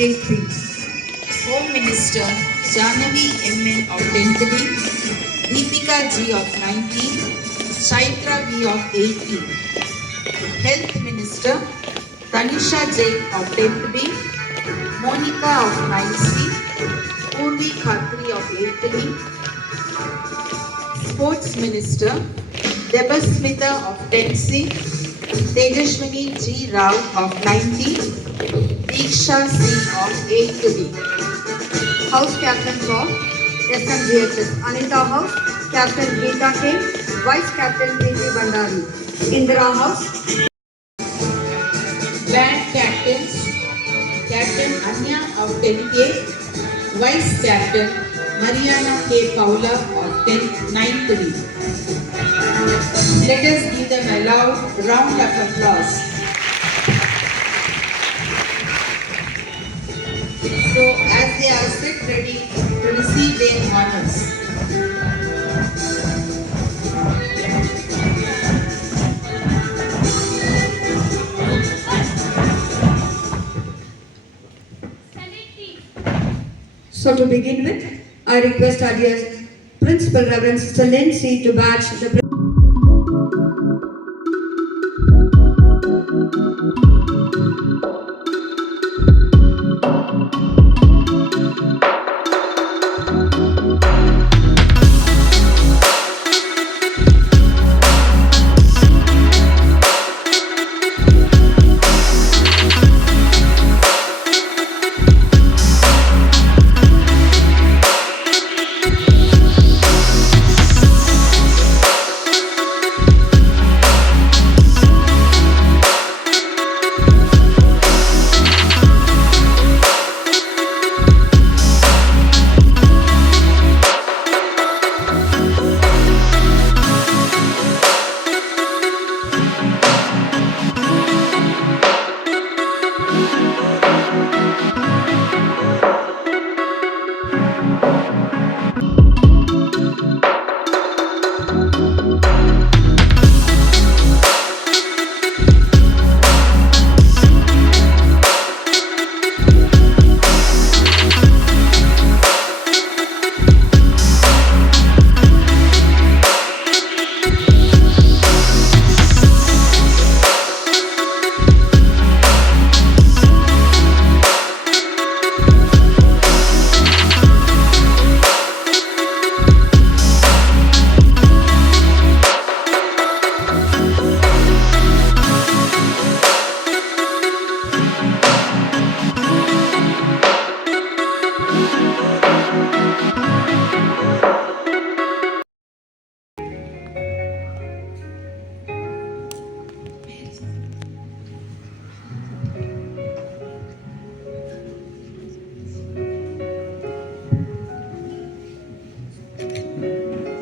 8B. Home Minister Jahnavi MN of 10th B, Deepika G of 19, Chaitra V of 18. Health Minister Tanisha Jain of 10th B, Monica of 9th C, Purvi Khatri of 8th B. Sports Minister Debasmita of 10th C, Tejashwini G Rao of 90, Diksha C of 8th B. House Captains of SMGHS. Anita House, Captain Geeta K, Vice Captain P.P. Bandari. Indira House, Band Captains Captain Anya of 10th A, Vice Captain Mariana K. Paula of 9th B. Let us give them a loud round of applause. So, as they are set ready to receive their honors. So to begin with, I request our dear Principal Reverend Sister Lindsay to badge the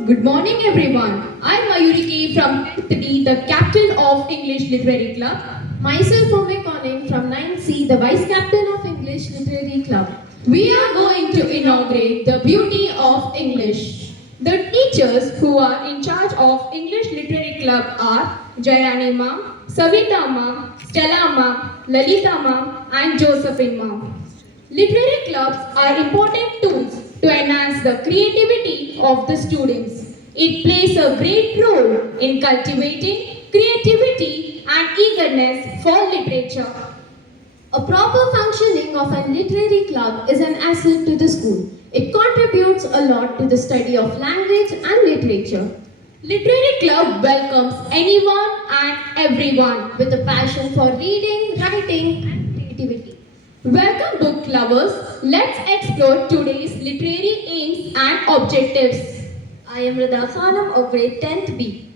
Good morning, everyone. I'm Mayuri K from 10th D, the captain of English Literary Club. Myself, Ome Conning from 9C, the Vice Captain of English Literary Club. We are going to inaugurate the beauty of English. The teachers who are in charge of English Literary Club are Jayani Ma'am, Savita Ma'am, Stella Ma'am, Lalita Ma'am, and Josephine Ma'am. Literary clubs are important tools to enhance the creativity of the students. It plays a great role in cultivating creativity and eagerness for literature. A proper functioning of a literary club is an asset to the school. It contributes a lot to the study of language and literature. Literary club welcomes anyone and everyone. With a passion for reading, writing, and creativity. Welcome book lovers. Let's explore today's literary aims and objectives. I am Rida Khanam of grade 10th B.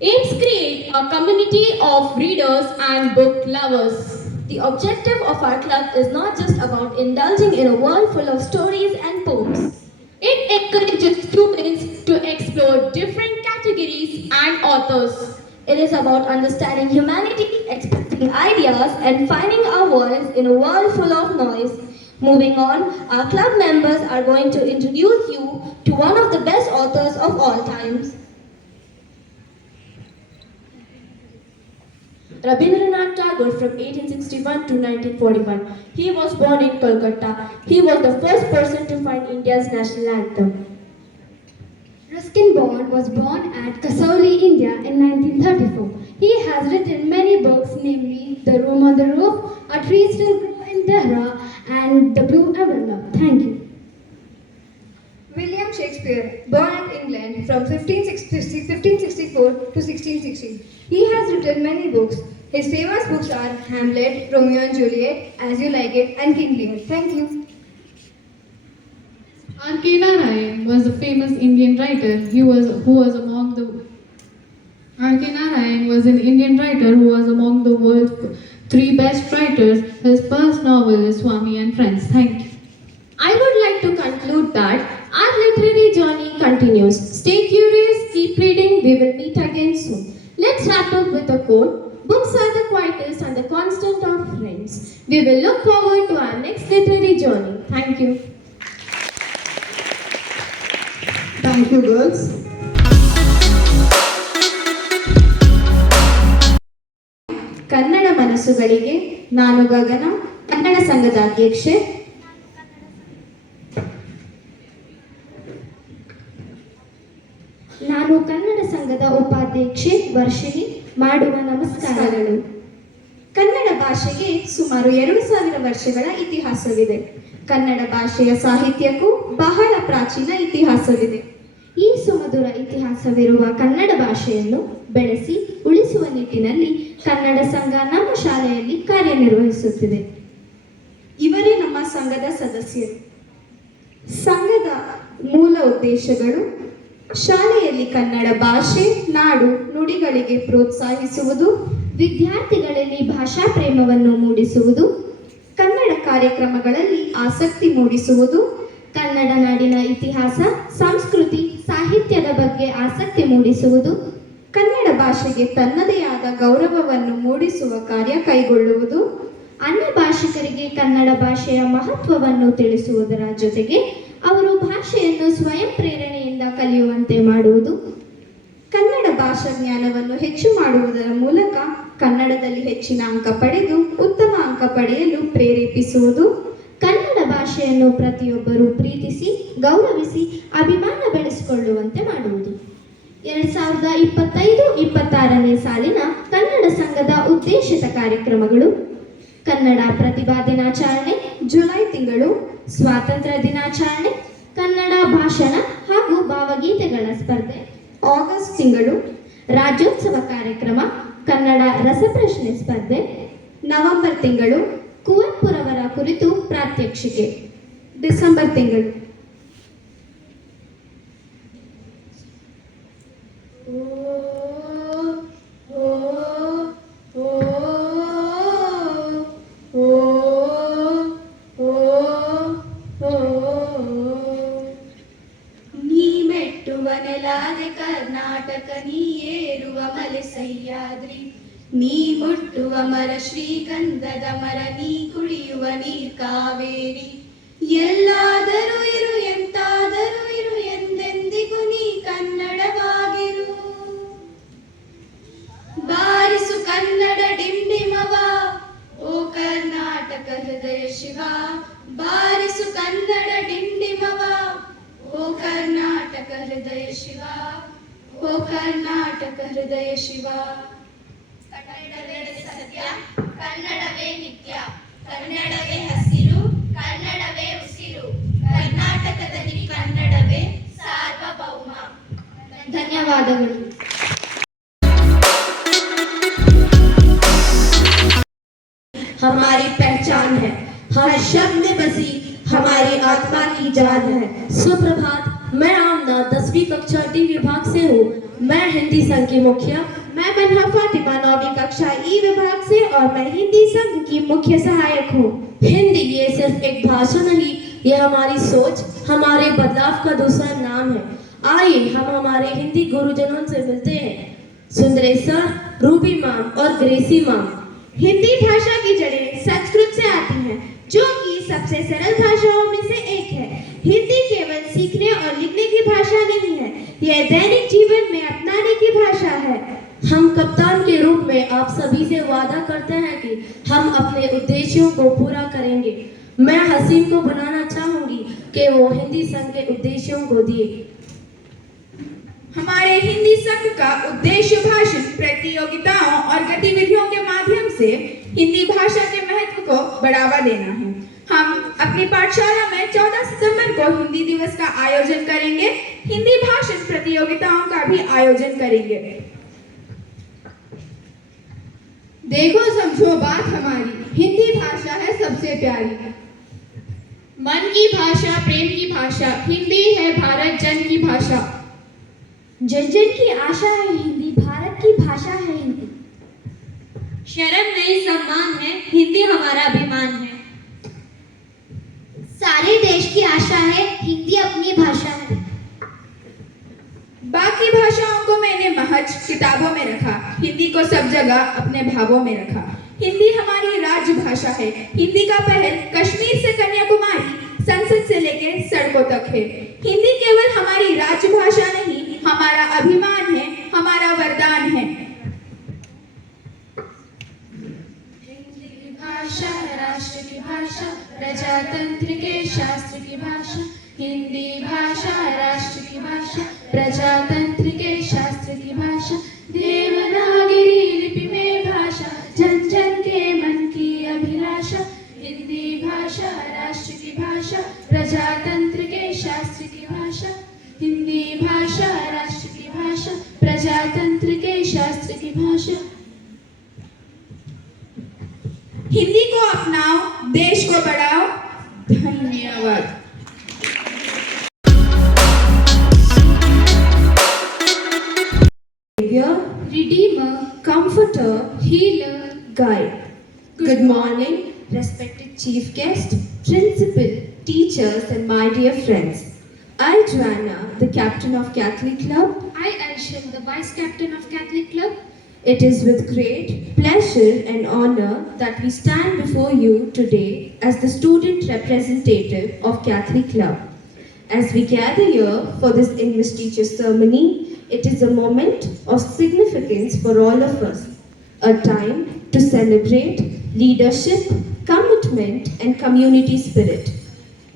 Aims create a community of readers and book lovers. The objective of our club is not just about indulging in a world full of stories and poems. It encourages students to explore different categories and authors. It is about understanding humanity, expressing ideas, and finding our voice in a world full of noise. Moving on, our club members are going to introduce you to one of the best authors of all times. Rabindranath Tagore from 1861 to 1941. He was born in Kolkata. He was the first person to find India's national anthem. Ruskin Bond was born at Kasauli, India in 1934. He has written many books, namely The Room on the Roof, A Tree Still Grows in Dehra, and The Blue Umbrella. Thank you. William Shakespeare, born in England from 1564 to 1660. He has written many books. His famous books are Hamlet, Romeo and Juliet, As You Like It, and King Lear. Thank you. R.K. Narayan was a famous Indian writer. R.K. Narayan was an Indian writer who was among the world's 3 best writers. His first novel is Swami and Friends. Thank you. I would like to conclude that our literary journey continues. Stay curious, keep reading, we will meet again soon. Let's wrap up with a quote. Books are the quietest and the constant of friends. We will look forward to our next literary journey. Thank you. Thank you, girls. Kannada ಮನಸ್ಸುಗಳಿಗೆ ನಾನು ಗಗನ, ಕನ್ನಡ ಸಂಘದ ಅಧ್ಯಕ್ಷೆ. ನಾನು ಕನ್ನಡ ಸಂಘದ ಉಪಾಧ್ಯಕ್ಷೆ ವರ್ಷಿಣಿ. ಮಾಡುವ ನಮಸ್ಕಾರಗಳು. ಕನ್ನಡ ಭಾಷೆಗೆ ಸುಮಾರು 2000 ವರ್ಷಗಳ ಇತಿಹಾಸವಿದೆ. ಕನ್ನಡ ಭಾಷೆಯ ಸಾಹಿತ್ಯಕ್ಕೂ ಬಹಳ ಪ್ರಾಚೀನ ಇತಿಹಾಸವಿದೆ. ಈ ಸುಮಧುರ ಇತಿಹಾಸವಿರುವ ಕನ್ನಡ ಭಾಷೆಯನ್ನು ಬೆಳೆಸಿ ಉಳಿಸುವ ನಿಟ್ಟಿನಲ್ಲಿ ಕನ್ನಡ ಸಂಘ ನಮ್ಮ ಶಾಲೆಯಲ್ಲಿ ಕಾರ್ಯನಿರ್ವಹಿಸುತ್ತಿದೆ. ಇವರೇ ನಮ್ಮ ಸಂಘದ ಸದಸ್ಯರು. ಸಂಘದ ಮೂಲ ಉದ್ದೇಶಗಳು: ಶಾಲೆಯಲ್ಲಿ ಕನ್ನಡ ಭಾಷೆ, ನಾಡು, ನುಡಿಗಳಿಗೆ ಪ್ರೋತ್ಸಾಹಿಸುವುದು, ವಿದ್ಯಾರ್ಥಿಗಳಲ್ಲಿ ಭಾಷಾ ಪ್ರೇಮವನ್ನು ಮೂಡಿಸುವುದು, ಕನ್ನಡ ಕಾರ್ಯಕ್ರಮಗಳಲ್ಲಿ ಆಸಕ್ತಿ ಮೂಡಿಸುವುದು, ಕನ್ನಡ ನಾಡಿನ ಇತಿಹಾಸ, ಸಂಸ್ಕೃತಿ, ಸಾಹಿತ್ಯದ ಬಗ್ಗೆ ಆಸಕ್ತಿ ಮೂಡಿಸುವುದು, ಕನ್ನಡ ಭಾಷೆಗೆ ತನ್ನದೇ ಆದ ಗೌರವವನ್ನು ಮೂಡಿಸುವ ಕಾರ್ಯ ಕೈಗೊಳ್ಳುವುದು, ಅನ್ಯ ಭಾಷಿಕರಿಗೆ ಕನ್ನಡ ಭಾಷೆಯ ಮಹತ್ವವನ್ನು ತಿಳಿಸುವುದರ ಜೊತೆಗೆ ಅವರು ಭಾಷೆಯನ್ನು ಸ್ವಯಂ ಪ್ರೇರಣೆಯಿಂದ ಕಲಿಯುವಂತೆ ಮಾಡುವುದು, ಕನ್ನಡ ಭಾಷಾ ಜ್ಞಾನವನ್ನು ಹೆಚ್ಚು ಮಾಡುವುದರ ಮೂಲಕ ಕನ್ನಡದಲ್ಲಿ ಹೆಚ್ಚಿನ ಅಂಕ ಪಡೆದು ಉತ್ತಮ ಅಂಕ ಪಡೆಯಲು ಪ್ರೇರೇಪಿಸುವುದು, ಕನ್ನಡ ಭಾಷೆಯನ್ನು ಪ್ರತಿಯೊಬ್ಬರೂ ಪ್ರೀತಿಸಿ, ಗೌರವಿಸಿ, ಅಭಿಮಾನ ಬೆಳೆಸಿಕೊಳ್ಳುವಂತೆ ಮಾಡುವುದು. 2025-26ನೇ ಸಾಲಿನ ಕನ್ನಡ ಸಂಘದ ಉದ್ದೇಶಿತ ಕಾರ್ಯಕ್ರಮಗಳು: ಕನ್ನಡ ಪ್ರತಿಭಾ ದಿನಾಚರಣೆ ಜುಲೈ ತಿಂಗಳು, ಸ್ವಾತಂತ್ರ್ಯ ದಿನಾಚರಣೆ, ಕನ್ನಡ ಭಾಷಣ ಹಾಗೂ ಭಾವಗೀತೆಗಳ ಸ್ಪರ್ಧೆ ಆಗಸ್ಟ್ ತಿಂಗಳು, ರಾಜ್ಯೋತ್ಸವ ಕಾರ್ಯಕ್ರಮ, ಕನ್ನಡ ರಸಪ್ರಶ್ನೆ ಸ್ಪರ್ಧೆ ನವೆಂಬರ್ ತಿಂಗಳು, ಕುವೆಂಪುರವರ ಕುರಿತು ಪ್ರಾತ್ಯಕ್ಷಿಕೆ ಡಿಸೆಂಬರ್ ತಿಂಗಳು. ನೀ ಮೆಟ್ಟುವ ನೆಲಾದೆ ಕರ್ನಾಟಕ, ನೀ ಏರುವ ಮಲೆ ಸಹ್ಯಾದ್ರಿ, ನೀ ಮುಟ್ಟುವ ಮರ ಶ್ರೀಗಂಧದ ಮರ, ನೀ ಕುಡಿಯುವ ನೀರ್ ಕಾವೇರಿ. ಎಲ್ಲಾದರೂ ಇರು, ಎಂತಾದರೂ ಇರು, ಎಂದೆಂದಿಗೂ ನೀ ಕನ್ನಡವಾಗಿರು. ಬಾರಿಸು ಕನ್ನಡ ಡಿಂಡಿಮವ, ಓ ಕರ್ನಾಟಕ ಹೃದಯ ಶಿವ. ಬಾರಿಸು ಕನ್ನಡ ಡಿಂಡಿಮವ, ಓ ಕರ್ನಾಟಕ ಹೃದಯ ಶಿವ. ಓ ಕರ್ನಾಟಕ ಹೃದಯ ಶಿವ. ಕನ್ನಡವೇ ಸತ್ಯ, ಕನ್ನಡವೇ ನಿತ್ಯ, ಕನ್ನಡವೇ ಹಸಿರು, ಕನ್ನಡವೇ ಉಸಿರು, ಕರ್ನಾಟಕದಲ್ಲಿ ಕನ್ನಡವೇ ಸಾರ್ವಭೌಮ. ಧನ್ಯವಾದಗಳು. हमारी पहचान है, हर शब्द में बसी हमारी आत्मा की जान है. सुप्रभात, मैं आमना 10वीं कक्षा डी विभाग से हूँ. मैं हिंदी संघ की मुखिया. मैं मनहा फातिमा 9वीं कक्षा ई विभाग से और मैं हिंदी संघ की मुख्य सहायक हूँ. हिंदी ये सिर्फ एक भाषा नहीं, ये हमारी सोच, हमारे बदलाव का दूसरा नाम है. आइए हम हमारे हिंदी गुरुजनों से मिलते हैं. सुंदरेश सर, रूबी मैम और ग्रेसी मैम. हिंदी भाषा की जड़ें संस्कृत से आती हैं, जो कि सबसे सरल भाषाओं में से एक है. हिंदी केवल सीखने और लिखने की भाषा नहीं है, यह दैनिक जीवन में अपनाने की भाषा है. हम कप्तान के रूप में में आप सभी से वादा करते हैं कि हम अपने उद्देश्यों को पूरा करेंगे। मैं हसीम को बुलाना चाहूंगी कि वो हिंदी संघ के उद्देश्यों को दिए। हमारे हिंदी संघ का उद्देश्य भाषण प्रतियोगिताओं और गतिविधियों के माध्यम से हिंदी भाषा के महत्व को बढ़ावा देना है। हम अपनी पाठशाला में 14 सितंबर को हिंदी दिवस का आयोजन करेंगे। हिंदी भाषण प्रतियोगिताओं का भी आयोजन करेंगे। देखो समझो बात हमारी, हिंदी भाषा है सबसे प्यारी। मन की भाषा, प्रेम की भाषा, हिंदी है भारत जन की भाषा। जन जन की आशा है हिंदी, भारत की भाषा है हिंदी। शर्म नहीं, सम्मान है, हिंदी हमारा अभिमान है। सारे देश की आशा है, हिंदी अपनी भाषा है। बाकी भाषाओं को मैंने महज किताबों में रखा, हिंदी को सब जगह अपने भावों में रखा। हिंदी हमारी राजभाषा है। हिंदी का पहल कश्मीर से कन्याकुमारी, संसद से लेकर सड़कों तक है। हिंदी केवल हमारी राजभाषा नहीं, हमारा अभिमान है, हमारा वरदान है। हिंदी भाषा राष्ट्र की भाषा, प्रजातंत्र के शास्त्र की भाषा। हिंदी भाषा राष्ट्र की भाषा, प्रजातंत्र के शास्त्र की भाषा। देवनागरी लिपि में भाषा, जन जन के मन की अभिलाषा। हिंदी भाषा राष्ट्र की भाषा, प्रजातंत्र के शास्त्र की भाषा। हिंदी भाषा राष्ट्र की भाषा, प्रजातंत्र के शास्त्र की भाषा। हिंदी को अपनाओ, देश को बढ़ाओ। धन्यवाद। Redeemer, Comforter, Healer, Guide. Good morning, respected chief guest, principal, teachers, and my dear friends. I, Joanna, the captain of Catholic Club. I, Alshan, the vice captain of Catholic Club. It is with great pleasure and honor that we stand before you today as the student representative of Catholic Club. As we gather here for this investiture ceremony, it is a moment of significance for all of us, a time to celebrate leadership, commitment, and community spirit.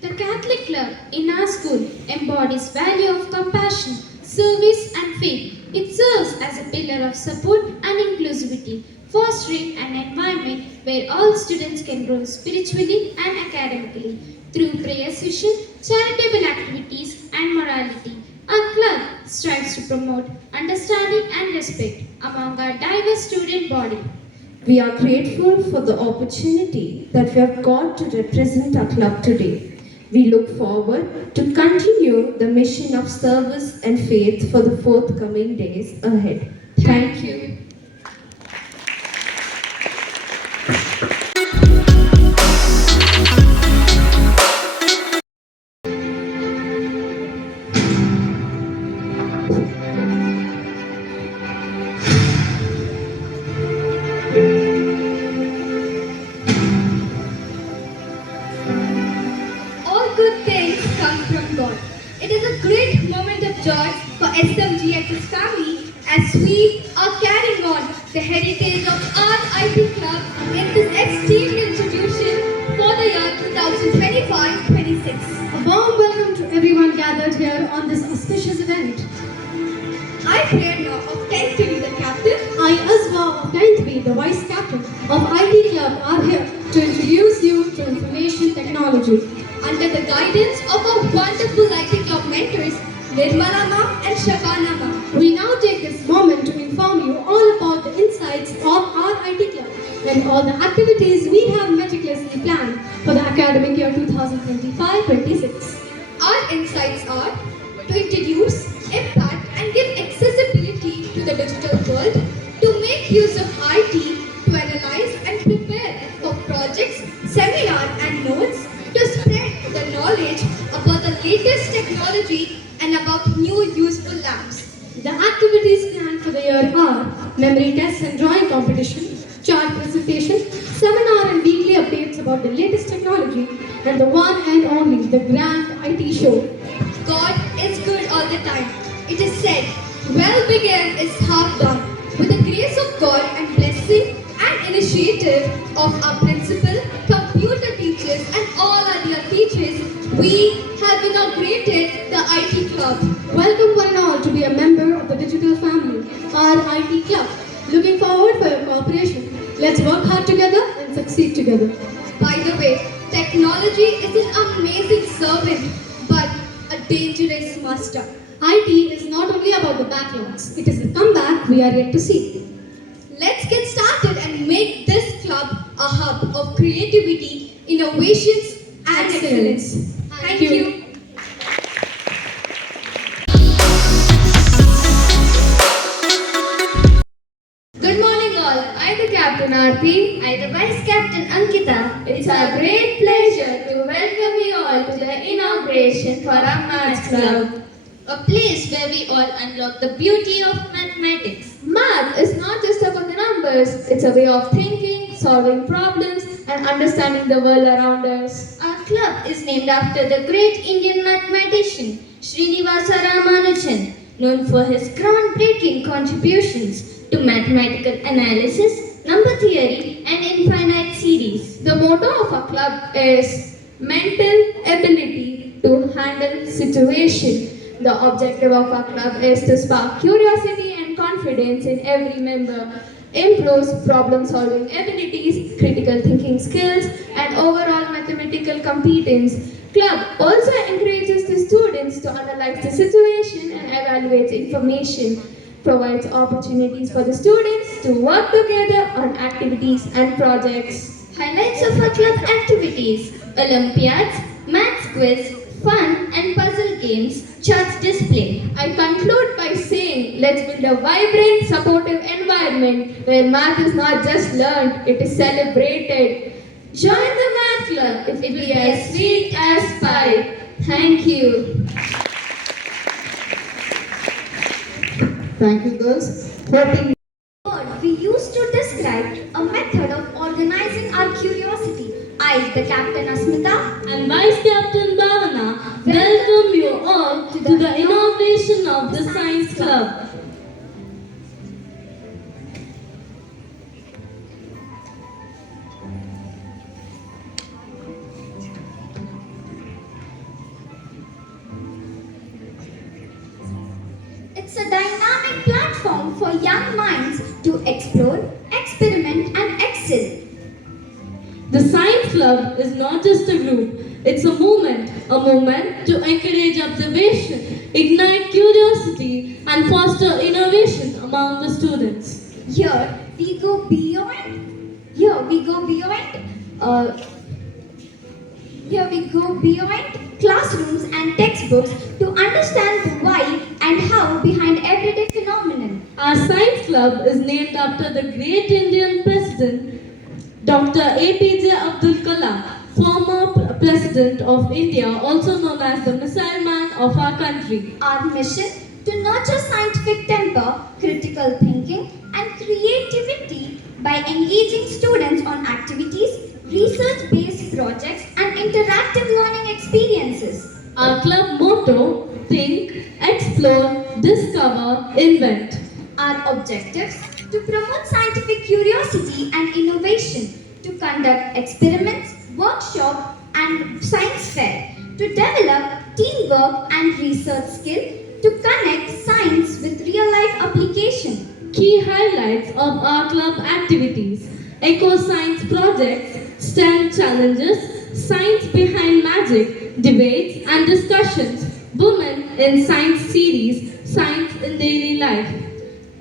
The Catholic Club in our school embodies value of compassion, service and faith. It serves as a pillar of support and inclusivity, fostering an environment where all students can grow spiritually and academically through prayer session, charitable activities and morality. Our club strives to promote understanding and respect among our diverse student body. We are grateful for the opportunity that we have got to represent our club today. We look forward to continue the mission of service and faith for the forthcoming days ahead. Thank you. All good things come from God. It is a great moment of joy for SMGH's family as we are carrying on the heritage of our IT Club in this esteemed institution for the year 2025-26. A warm welcome to everyone gathered here on this auspicious event. I, Prerna of 10th to be the captain. I, Azwa of 9th B, the vice captain of IT Club, are here to introduce you to information technology. Under the guidance of our wonderful IT Club mentors, Nirmala Ma'am and Shabana Ma'am. We now take this moment to inform you all about the insights of our IT Club and all the activities we have meticulously planned for the academic year 2025-26. Our insights are to introduce, impact and give accessibility to the digital world, to make use of IT, to analyze and prepare for projects, seminars and notes, to spread the knowledge about the latest technology and about new useful labs. The activities planned for the year are memory tests and drawing competition, chart presentation, seminar and weekly updates about the latest technology, and the one and only, the grand IT show. God is good all the time. It is said, well begun is half done. With the grace of God and blessing of our principal, computer teachers and all our dear teachers, we have inaugurated the IT Club. Welcome one and all to be a member of the digital family, our IT club. Looking forward for your cooperation. Let's work hard together and succeed together. By the way, technology is an amazing servant, but a dangerous master. IT is not only about the backlogs, it is the comeback we are yet to see. Let's get started and make this club a hub of creativity, innovations and excellence. Thank you. Good morning all. I the Captain Aarti. I the Vice Captain Ankita. It's our great pleasure to welcome you all to the inauguration for our Maths Club. A place where we all unlock the beauty of mathematics. Math is not just about the numbers, it's a way of thinking, solving problems, and understanding the world around us. Our club is named after the great Indian mathematician Srinivasa Ramanujan, known for his groundbreaking contributions to mathematical analysis, number theory, and infinite series. The motto of our club is mental ability to handle situation. The objective of our club is to spark curiosity and confidence in every member, improves problem-solving abilities, critical thinking skills, and overall mathematical competence. Club also encourages the students to analyze the situation and evaluate information, provides opportunities for the students to work together on activities and projects. Highlights of our club activities: Olympiads, maths quiz, fun and puzzle games, charts display. I conclude by saying, let's build a vibrant, supportive environment where math is not just learned, it is celebrated. Join the Math Club. It will be as sweet as pie. Thank you. Thank you, girls. Hoping Word we use to describe a method of organizing our curiosity. I, the Captain Asmita, and Vice Captain Bhavana welcome you all to the inauguration of the Science Club. it's a dynamic platform for young minds to explore, experiment, and excel. The Science Club is not just a group, it's a movement to encourage observation, ignite curiosity, and foster innovation among the students. Here we go beyond. Here we go beyond classrooms and textbooks to understand the why and how behind everyday phenomenon. Our Science Club is named after the great Indian President, Dr. APJ Abdul Kalam, former President of India, also known as the Missile Man of our country. Our mission to nurture scientific temper, critical thinking, and creativity by engaging students on activities, research-based projects, and interactive learning experiences. Our club motto: think, explore, discover, invent. Our objectives: to promote scientific curiosity and innovation, to conduct experiments, workshops, and science fair, to develop teamwork and research skill, to connect science with real-life application. Key highlights of our club activities: Eco Science projects, STEM challenges, Science Behind Magic, debates and discussions, Women in Science series, Science in Daily Life.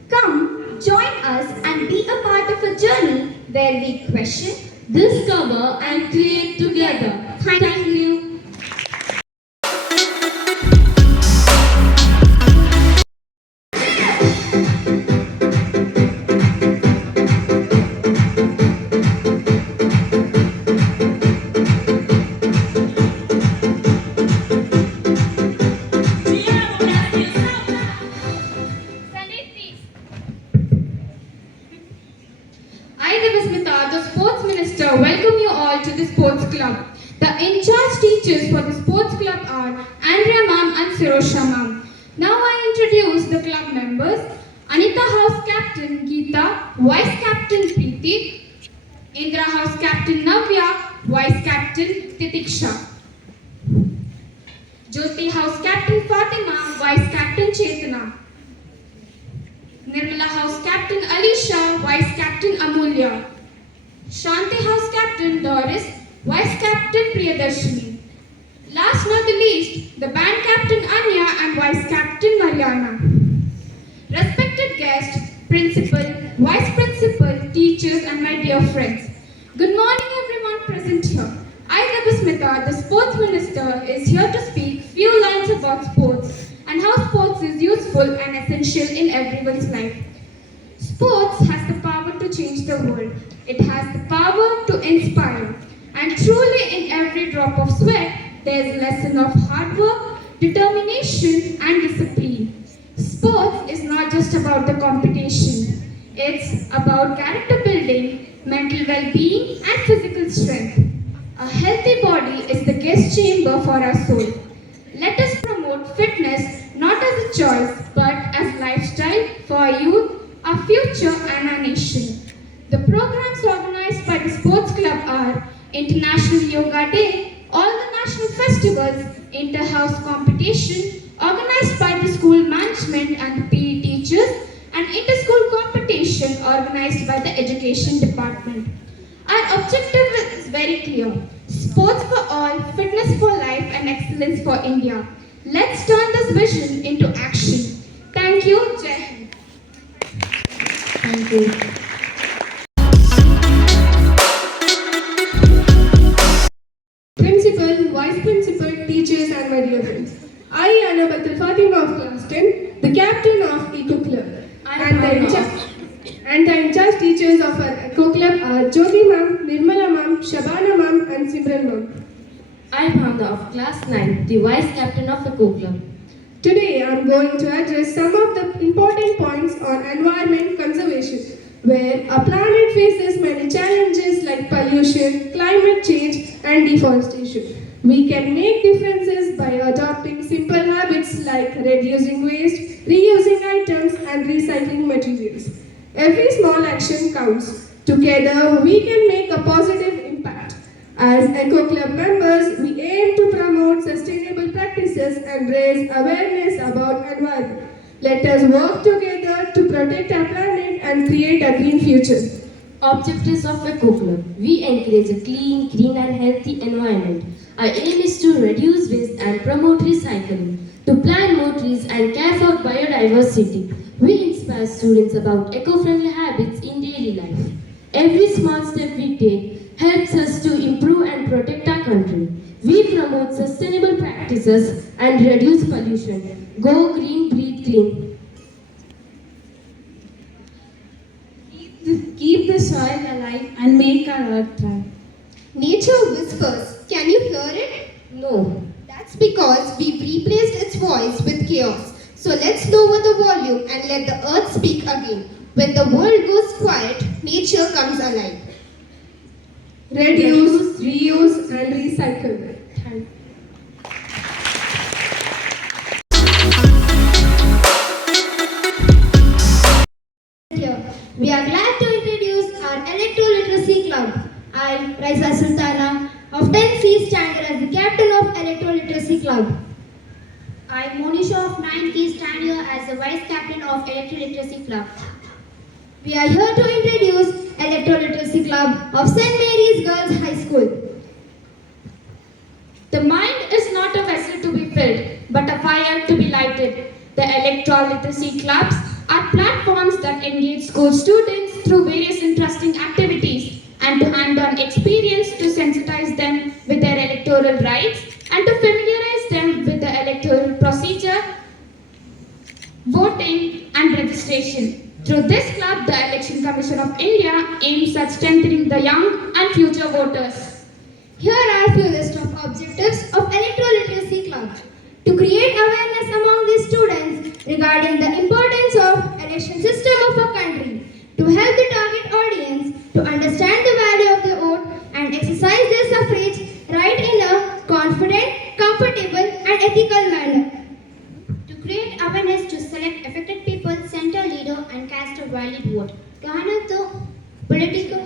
Come, join us and be a part of a journey where we question, Discover and create together. Thank you. I, Devasmita, the Sports Minister, welcome you all to the Sports Club. The in-charge teachers for the Sports Club are Andrea Ma'am and Sirosha Ma'am. Now I introduce the club members: Anita House Captain Geeta, Vice Captain Preeti, Indra House Captain Navya, Vice Captain Titiksha. Jyoti House Captain Fatima, Vice Captain Chetana. Nirmala House Captain Alisha, Vice Captain Amulya. Shanti House Captain Doris, Vice Captain Priyadarshini. Last not the least, the band captain Anya and Vice Captain Mariana. Respected guests, principal, vice principal, teachers and my dear friends. Good morning everyone present here. I, Rabismita, the sports minister, is here to speak few lines about sports and how sports is useful and essential in everyone's life. Sports has the power to change the world. It has the power to inspire. And truly in every drop of sweat, there is a lesson of hard work, determination and discipline. Sports is not just about the competition. It's about character building, mental well-being and physical strength. A healthy body is the guest chamber for our soul. Let us promote fitness not as a choice but as lifestyle for our youth, our future and our nation. The programs organized by the Sports Club are International Yoga Day, all the national festivals, inter-house competition organized by the school management and the PE teachers, and inter-school competition organized by the education department. Our objective is very clear: sports for all, fitness for life and excellence for India. Let's turn this vision into action. Thank you. Jai Hind. Thank you. Principal, Vice Principal, teachers and my dear friends. I, Anabatul Fatima of class 10, the captain of Eco Club. And the in-charge teachers of our Eco Club are Jyoti ma'am, Nirmala ma'am, Shabana ma'am and Simran ma'am. I am Bhavna of class 9, the vice captain of the co-club. Today I am going to address some of the important points on environment conservation, where our planet faces many challenges like pollution, climate change and deforestation. We can make differences by adopting simple habits like reducing waste, reusing items and recycling materials. Every small action counts. Together we can make a positive impact. As Eco Club members, we aim to promote sustainable practices and raise awareness about environment. Let us work together to protect our planet and create a green future. Objectives of Eco Club. We encourage a clean, green and healthy environment. Our aim is to reduce waste and promote recycling, to plant more trees and care for biodiversity. We inspire students about eco-friendly habits in daily life. Every small step we take helps us to improve and protect our country. We promote sustainable practices and reduce pollution. Go green, breathe clean. Keep the soil alive and make our earth thrive. Nature whispers. Can you hear it? No. That's because we've replaced its voice with chaos. So let's lower the volume and let the earth speak again. When the world goes quiet, nature comes alive. Reduce, reuse and recycle. We are glad to introduce our Electro-Literacy Club. I, Raisa Sultana, of 10C, stand here as the captain of Electro-Literacy Club. I, Monisha of 9E, stand here as the vice captain of Electro-Literacy Club. We are here to introduce Electro-Literacy Club of St. Mary's Girls High School. The mind is not a vessel to be filled, but a fire to be lighted. The electro-literacy clubs are platforms that engage school students through various interesting activities and to hand-on experience to sensitize them with their electoral rights and to familiarize them with the electoral procedure, voting and registration. Through this club, the Election Commission of India aims at strengthening the young and future voters. Here are a few list of objectives of Electro-Literacy Club. To create awareness among the students regarding the importance of election system of a country, to help the target audience to understand the value of the vote and exercise their suffrage right in a confident, comfortable and ethical manner. To create awareness to select affected people, center leader and cast a valid vote. To harness the political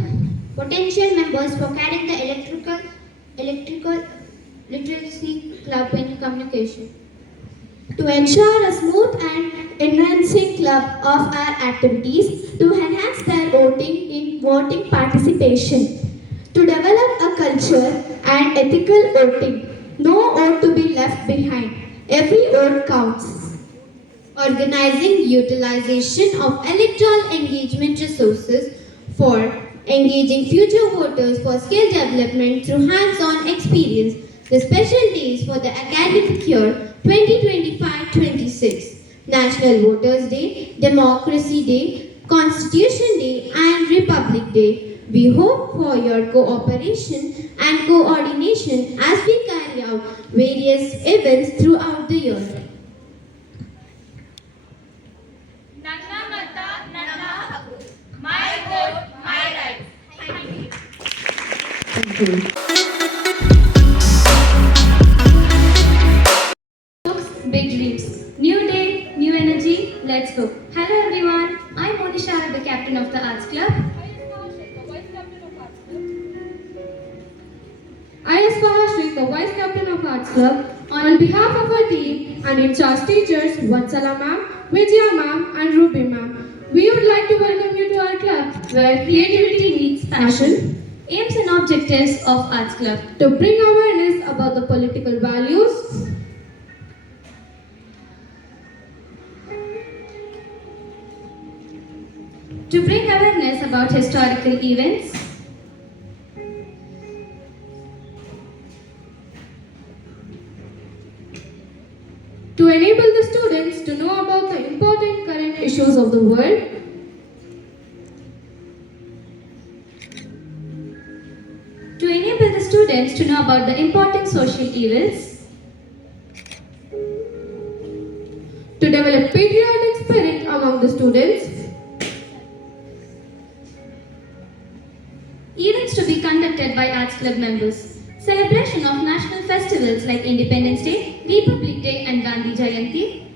potential members for carrying the electrical literacy club in communication. To ensure a smooth and enhancing club of our activities, to enhance their voting participation, to develop a culture and ethical voting, no vote to be left behind, every vote counts. Organizing utilization of electoral engagement resources for engaging future voters for skill development through hands-on experience. The special days for the academic year 2025-26, National Voters Day, Democracy Day, Constitution Day and Republic Day. We hope for your cooperation and coordination as we carry out various events throughout the year. Thank you. Big dreams. New day, new energy, let's go. Hello everyone, I'm Monisha, the captain of the Arts Club. I am Spahashri, the Vice Captain of Arts Club. On behalf of our team and in charge teachers Vatsala ma'am, Vijaya ma'am and Ruby ma'am, we would like to welcome you to our club where creativity meets passion. Aims and objectives of Arts Club. To bring awareness about the political values, To bring awareness about historical events. to enable the students to know about the important current issues of the world, To enable the students to know about the important social events. to develop patriotic spirit among the students, Events to be conducted by Arts Club members. Celebration of national festivals like Independence Day, Republic Day and Gandhi Jayanti.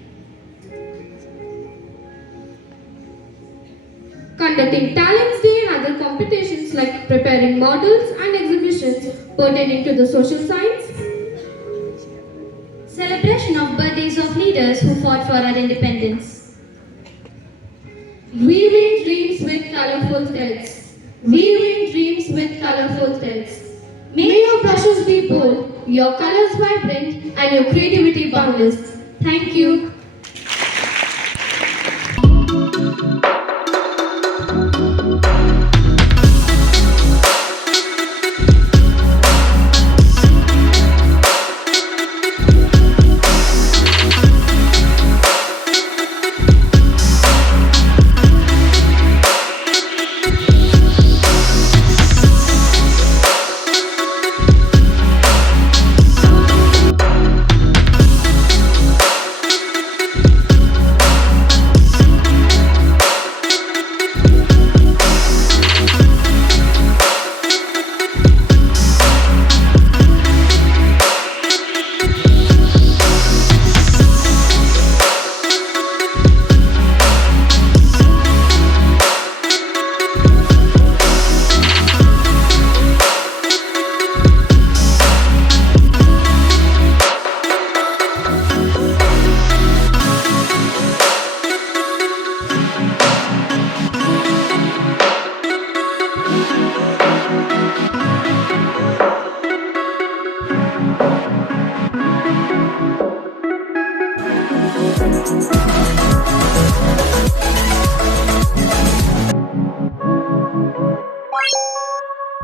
conducting talents day and other competitions like preparing models and exhibitions pertaining to the social science, Celebration of birthdays of leaders who fought for our independence. weaving dreams with colorful threads, weaving dreams with colorful threads. May your brushes be bold, your colors vibrant and your creativity boundless. Thank you.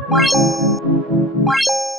Bye.